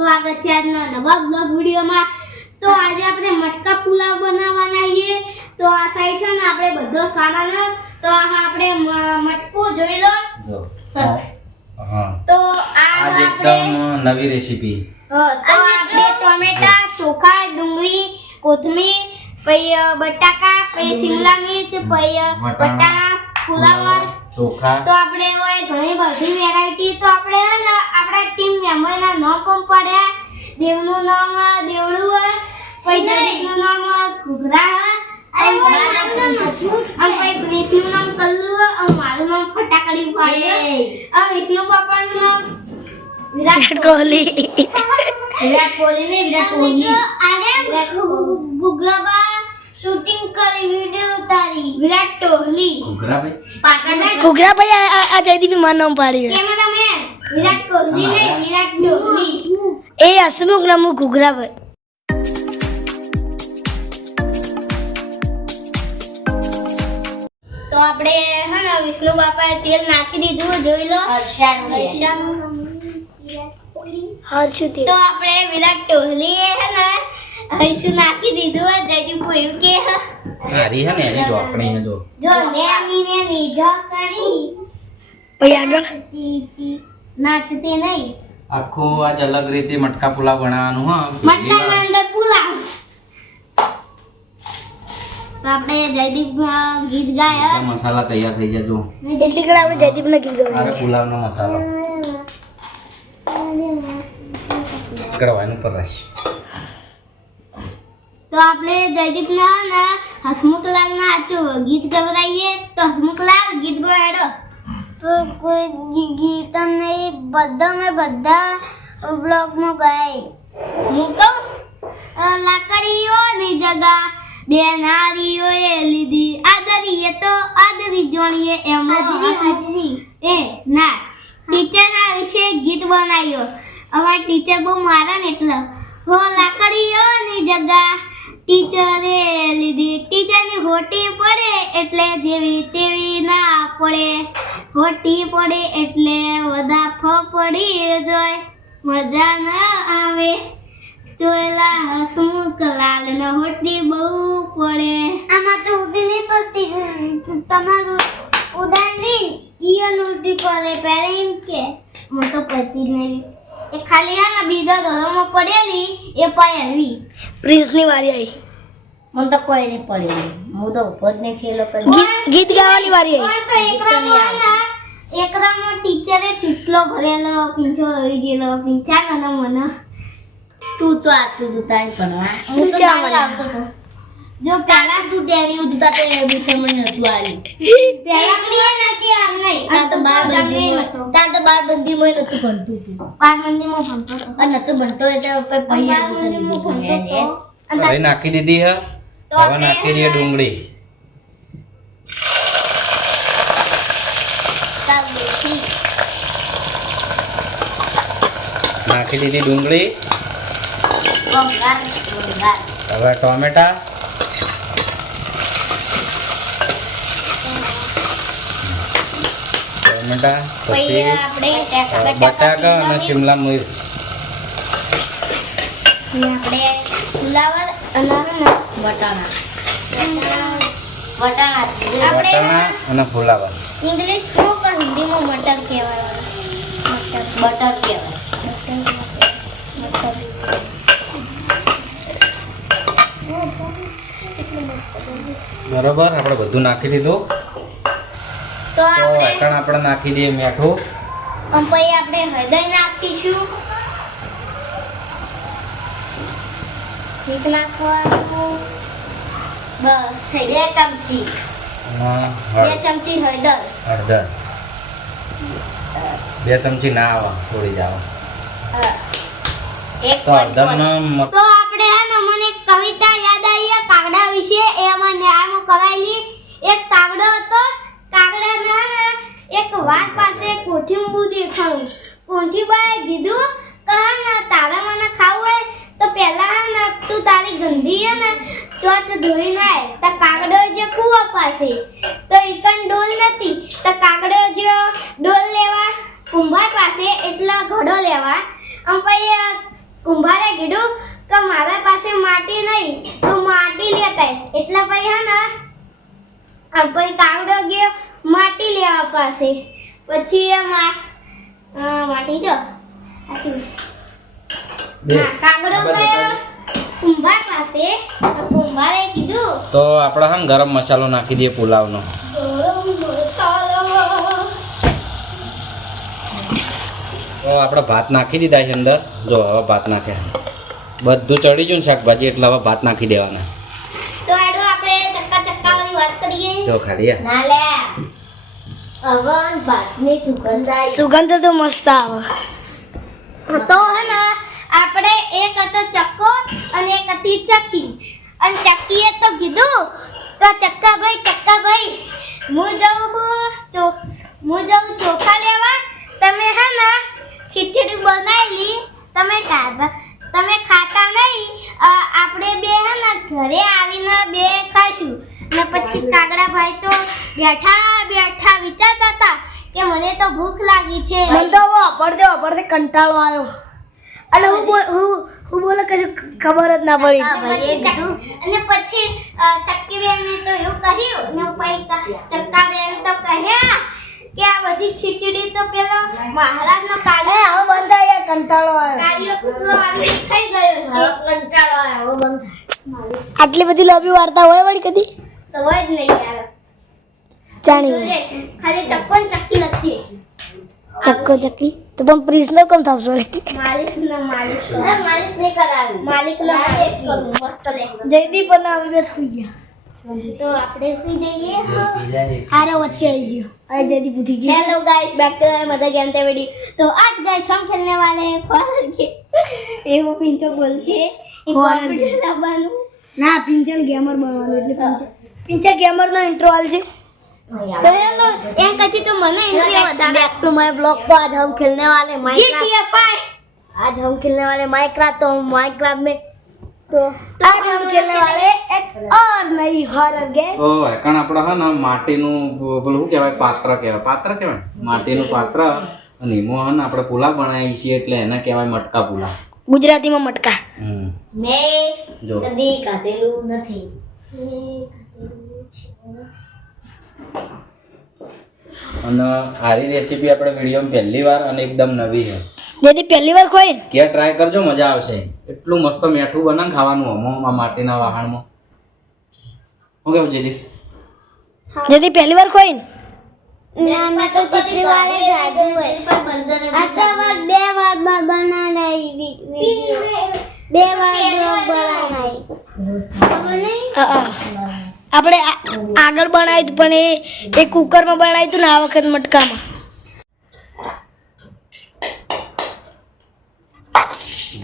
સ્વાગત છે આજના નવા બ્લોગ વિડિયોમાં। તો આજે આપણે મટકા પુલાવ બનાવવાના છીએ। તો આ સાઈડ છે ને આપણે બધો સામાન તો આ આપણે મટકું જોઈ લો જો હા તો આ એકદમ નવી રેસીપી તો આપણે ટોમેટા ચોખા ડુંગળી કોથમીર પછી બટાકા પછી શિમલા મિર્ચ પછી બટાકા ફુલાવર ચોખા તો આપણે હોય ઘણી બધી વેરાયટી તો આપણે ને આપણા ટીમ મેમ્બરના નામ પણ પડ્યા। દેવનું નામ દેવડું પછી દરેકનું નામ ઘુઘરા અને પછી પ્રીતનું નામ કલ્લુ અને મારું નામ ફટાકડી પાડે અને વિષ્ણુ બાપાનું નામ વિરાટ કોહલી વિરાટ કોહલી ને વિરાટ કોહલી અરે ગુગલાબા શૂટિંગ કરી વિડિયો ઉતારી વિરાટ કોહલી ઘુઘરા ભાઈ આ જયદીપ મારું નામ પાડ્યું કેમેરામેન વિરાટ કોહલી ને વિરાટ કોહલી એ હસમુખ નામ ઘુઘરા ભાઈ। તો આપણે હે ને વિષ્ણુ બાપાએ તેલ નાખી દીધું જોઈ લો હર્ષાનું તો આપણે વિરાટ કોહલી હે ને હર્ષુ નાખી દીધું જયદીપ બોલ્યું કે હારી હે ને એની ઢોકણી હે જો ને અમીને નીઢો કરી ભાઈ આગળ નાચતે નહીં આખું આજ અલગ રીતે મટકા પુલાવ બનાવવાનું હા મટકાના અંદર પુલાવ તો આપણે જયદીપ ગીત ગાયા મસાલા તૈયાર થઈ ગયા જો એટલી કડા આપણે જયદીપ ને કીધું અરે પુલાવનો મસાલો કડવાનું પર રસ તો આપણે જયદીપ ના હસમુખલાલ ના આચો ગીત ગવરાઈએ તો હસમુખલાલ ગીત ગવાડો તો કોઈ ગીત નહીં બધા બ્લોગ માં ગાય હું કહું લાકડીઓની જગા બે નારીઓએ લીધી આદરીએ તો આદરી જોણીએ એમ એ ના ટીચરના વિશે ગીત બનાવ્યો અમારા ટીચર બહુ મારા ને એટલે હો લાકડીઓની જગા ટીચરે લીધી ટીચરની હોટી પડે એટલે જેવી તેવી ના પડે હોટી પડે એટલે વધાફ પડી જોય મજા ના આવે ચોયલા હસમુખલાલ ને હોટી બહુ પડે આમાં તો ઉડી નહીં પડતી તમારું ઉડાની ઈયન ઉડી પડે પહેરે એમ કે હું તો પડતી જ નહીં એ ખાલી આ ને બીજા ધોરણમાં પડેલી એ પાયરવી પ્રિન્સ ની વારી આવી મને તો કોઈ નહીં પડેલી હું તો ઉભો જ નહીં થયેલો ગીત ગાવાની વારી આવી એકરામાં ટીચરે ચૂટલો ભરેલો પીંછો રહી ગયેલો પીંછા ને મને તું તો આતું દુતાઈ ભણવા હું તો આવતો હતો જો પહેલા તું ડેરી ઉડતા તો એડમિશન મને નતું આવ્યું પહેલા નથી આવ્યું નહીં આ તો બાર બંધી માં નતું ભણતું તું બાર બંધી માં ભણતો અને નતું ભણતો એટલે પછી એડમિશન લીધું હવે નાખી દીધી હે હવે નાખી દઈએ ડુંગળી નાખી દીધી ડુંગળી હવે ટોમેટા પછી બટાકા અને શિમલા મિર્ચ આપણે ફુલાવર અને વટાણા અને ફુલાવર ઇંગ્લિશ માં કે હિન્દીમાં મટર કહેવાય બટર કહેવાય બરોબર આપણે બધું નાખી દીધું તો આપણે નાખી દઈએ મીઠું પછી આપણે હળદર નાખીશું ઠીક નાખવાનું બસ થઈ 2 ચમચી હળદર 2 ચમચી ના આવે થોડી જ આવે એક તો હળદરનો તો આપણે હે ને મને એક કવિતા યાદ આવી કાગડા વિશે એ મને આમાં કરાયેલી એક કાગડો હતો કાગડાને હે ને એક વાત પાસે કોઠીંબુ દેખાણું કોઠીબાએ કીધું કે હે ને તારે મને ખાવું હોય તો પહેલા હે ને તું તારી ગંદી હે ને ચોચ ધોઈ નાય તો કાગડો જે કૂવા પાસે તો એકન ડોલ નથી તો કાગડો જે ડોલ લેવા કુંભાર પાસે એટલા ઘડો લેવા પછી કુંભારે કીધું કે મારા પાસે માટી નહીં તો માટી લેતા આય. એટલે પછી હે ને પછી કાગડો ગયો માટી લેવા પાસે. પછી માટી જો સાચું. હા, કાગડો ગયો કુંભાર પાસે તો કુંભારે કીધું તો આપણે હમ ગરમ મસાલો નાખી દઈએ પુલાવનો. તો આપણે ભાત નાખી દીધા છે અંદર. જો હવે ભાત નાખ્યા બધું ચડી ગયું ને શાકભાજી એટલે હવે ભાત નાખી દેવાના. તો એડો આપણે ચક્કા વાળી વાત કરીએ. જો ખાલી ના લે હવે ભાતની સુગંધ આવી. સુગંધ તો મસ્ત આવે. તો હે ને આપણે એક હતો ચક્કો અને એક હતી ચક્કી. અને ચક્કીએ તો કીધું કે ચક્કાભાઈ હું જાઉં ચોખા લેવા. તમે હે ને ખીચડી બનાવેલી તમે ખાતા નહીં. આપણે બે હે ને ઘરે આવીને બે ખાઈશું. ને પછી કાગડાભાઈ તો બેઠા વિચારતા હતા કે મને તો ભૂખ લાગી છે. મને તો અપડતે કંટાળો આવ્યો અને હું બોલે કશું ખબર જ ના પડી. અને પછી ચક્કી બેન તો એવું કહ્યું ને પછી ચક્કા બેન તો કહ્યા કે આ બધી ખીચડી તો પેલો મહારાજનો કાળિયો હવે બંધ થાય યાર, કંટાળો આવ્યો. કાળિયો કૂતરો આવી ખાઈ ગયો છે. કંટાળો આવ્યો બંધ. આટલી બધી લોબી વાર્તા હોય વળી કદી તો હોય જ નહીં યાર. જાણી જોજે, ખાલી ચક્કો ને ચક્કી નથી. ચક્કો ચક્કી તો પણ પ્રિન્સ નો કમ થશે? માલિક નહીં કરાવી. માલિક માલિશ કરું મસ્ત લે. જયદીપ અને અમે બે થઈ ગયા. તો આપણે સુઈ જઈએ. આરે વચ્ચે આવી ગયો. અરે જયદીપ ઉઠી ગયો. हेलो गाइस, बैक टू मदर गेम ते वीडियो. तो आज गाइस हम खेलने वाले हैं हॉरर गेम. ये वो पिंचो बोल છે એ કોમ્પ્યુટર લાવવાનું. ના પિંચલ ગેમર બનવાનું એટલે પિંચલ ગેમર નો ઇન્ટ્રો આલજે. तो यार एम कथी तो મને ઇન્ટ્રો બતા. Back to my blog. तो आज हम खेलने वाले माइनक्राफ्ट. GTA 5. आज हम खेलने वाले माइनक्राफ्ट. तो माइनक्राफ्ट में तो आज हम खेलने वाले एक और नई हॉरर गेम. તો એકણ આપણે હે ને માટીનું પેલું શું કહેવાય પાત્ર કહેવાય માટીનું પાત્ર અને એમાં હે ને આપણે પુલાવ બનાવીએ છીએ એટલે એને કહેવાય મટકા પુલાવ. ગુજરાતીમાં મટકા. મેં જો કદી ખાધેલું નથી. અને આરી રેસીપી આપણે વિડીયોમાં પહેલી વાર અને એકદમ નવી છે. જેથી પહેલી વાર કોઈ કે ટ્રાય કરજો, મજા આવશે. એટલું મસ્ત મીઠું બનાવીને ખાવાનું હમો માટીના વાહણમાં. શું કેવું જયદીપ? જેથી પહેલી વાર કોઈ ના મેં તો કેટલી વાર ખાધું હોય. આટલા વાર બે વાર બનાવી વિડિયો. બે વાર બ્લોગ બનાવી. ખબર નહીં. આપણે આગળ બનાવ્યું હતું પણ એ કુકરમાં બનાવ્યું હતું ને આ વખત મટકામાં.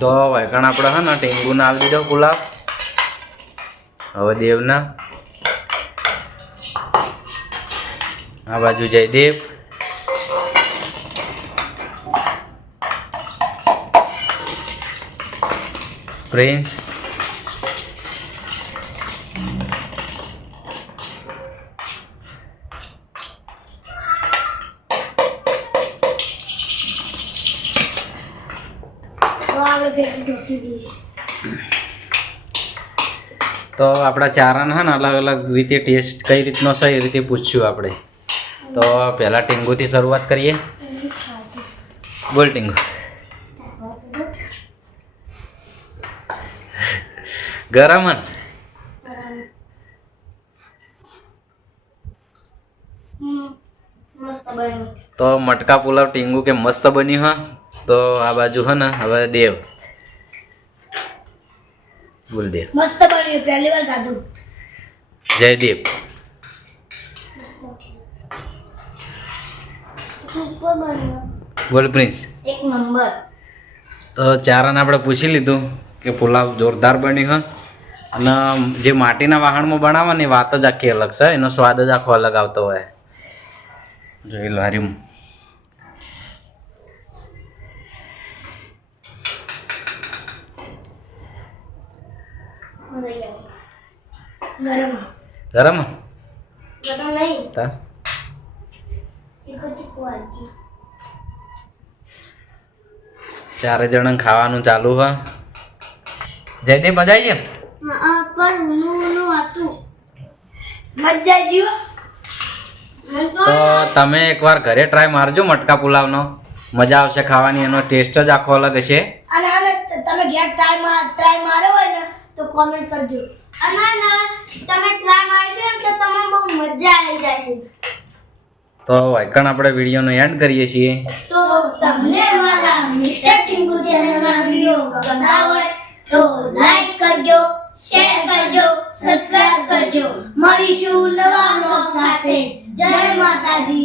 તો વાયકણ આપણે હે ને ટેંગુને આવી દીધો પુલાવ. હવે દેવના આ બાજુ જયદેવ. પ્રિન્સ. તો આપણા ચારાને હે ને અલગ અલગ રીતે ટેસ્ટ કઈ રીતનો છે એ રીતે પૂછ્યું આપણે. તો પહેલા ટીંગુથી શરૂઆત કરીએ. બોલ ટીંગુ. ગરમ હન તો મટકા પુલાવ ટીંગુ કે મસ્ત બન્યું હા. તો આ બાજુ હે ને હવે દેવ. બોલ દેવ. મસ્ત બન્યું, પહેલી વાર ખાધું. જયદીપ. સુપર બન્યો. બોલ પ્રિન્સ. એક નંબર. તો ચારાને આપણે પૂછી લીધું કે પુલાવ જોરદાર બન્યું હા. અને જે માટીના વાહણમાં બનાવવાની વાત જ આખી અલગ છે, એનો સ્વાદ જ આખો અલગ આવતો હોય. જોઈ લો હારી. ગરમ. ગરમ ગરમ નહીં. તા ચીકુ ચીકુ આજી. ચારે જણ ખાવાનું ચાલુ હ જયદીપ મજા આવી પણ નું હતું મજા જીઓ. તો તમે એકવાર ઘરે ટ્રાય મારજો મટકા પુલાવનો મજા આવશે ખાવાની એનો ટેસ્ટ જ આખો અલગ હશે અને તમે ઘેર ટ્રાય માર્યો હોય ને તો કોમેન્ટ કરજો. અને તમે ટ્રાય મારશો ને તો તમને બહુ મજા આવી જશે. તો વાયકણ આપણે વિડીયોનો એન્ડ કરીએ છીએ. તો તમને અમારા મિસ્ટર ટિંકુ ચેનલના વિડિયો ગમતા હોય તો લાઈક કરજો, શેર કરજો, સબસ્ક્રાઇબ કરજો. મળીશું નવા વ્લોગ સાથે. જય માતાજી.